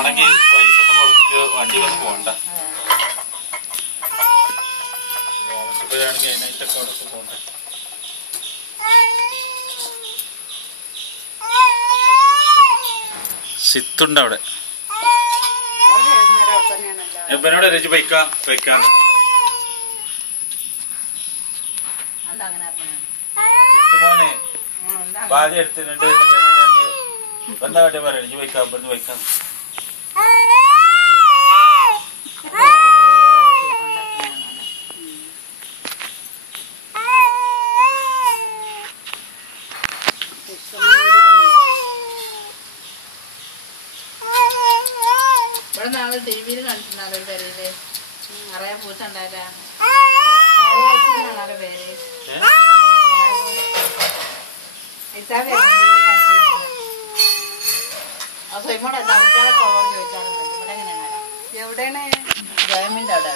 പോണെങ്കിൽ പൈസ ഒന്നും കൊടുക്കുക, വണ്ടിയിലൊന്നും പോകണ്ട. ആണെങ്കിൽ അതിനായിട്ടൊക്കെ അവിടെ പോകണ്ട. സിത്തുണ്ട് അവിടെ. എപ്പനോട് രജി പൈക്കാന്ന് മോനെ ബാധ എടുത്തിട്ടുണ്ട്. എന്താ കാട്ടിയാ പറയാ രജി പൈക്കാം, ഇവിടുന്ന് പൈക്കാന്ന്. ഇവിടെ നാളെ ടിവിയിൽ കണ്ടിട്ടുണ്ടോ പേരില് നിറയെ പൂച്ച ഉണ്ടായില്ല പേര് ആ സൈമോടെ എന്താ കുട്ടികളൊക്കെ ചോദിച്ചാൽ ഇവിടെ എങ്ങനെയാണ് എവിടെയാണ് ഗവൺമെന്റ് അവിടെ